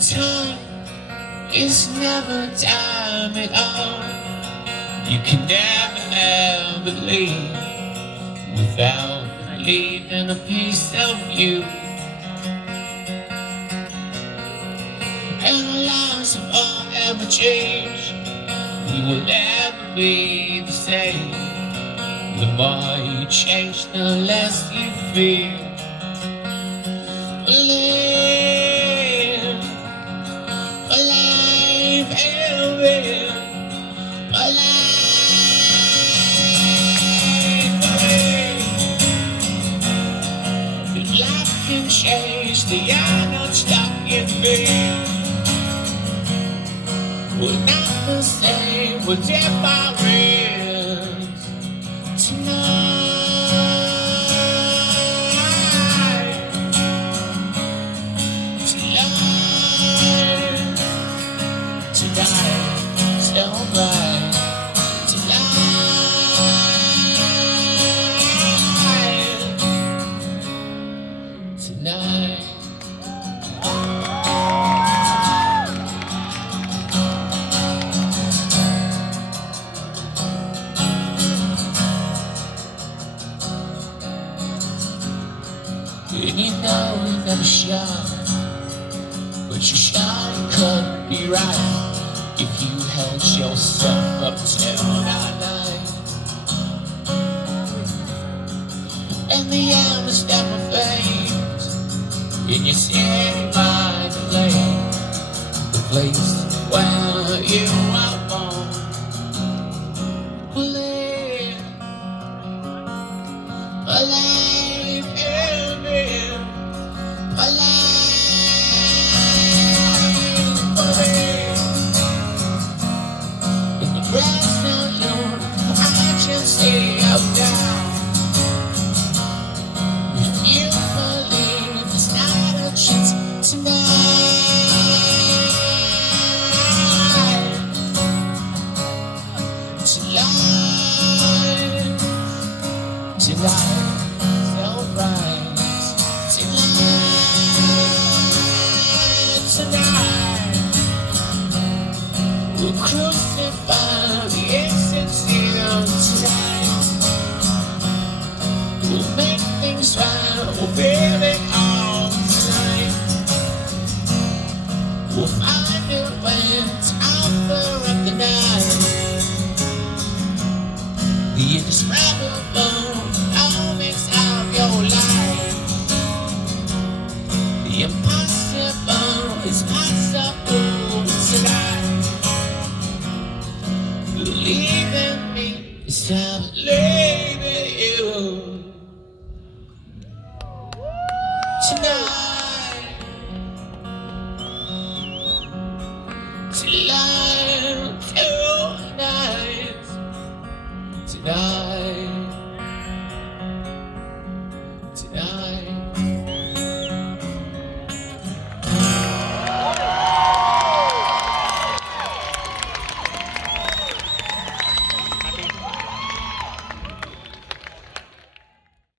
Time is never time at all. You can never ever leave without leaving a piece of you. And our lives have all ever changed. We will never be the same. The more you change, the less you feel. Live alive and live alive. If life can change, the you're not stuck in me. We're not the same, we're different tonight. Tonight, so bright. Tonight. And you know that I'm shy, but you sure couldn't be right if you held yourself up till night. And the air was never fades, and you're sitting by the lake, the place where you are born. Live alive and live alive. In the grass not low, I just stay up down. If you believe there's not a chance tonight, tonight, so bright. Tonight, we'll crucify the insincere tonight. We'll make things right, we'll feel it all tonight. We'll find a way to offer up the night. The indescribable moments of your life. The impossible is possible.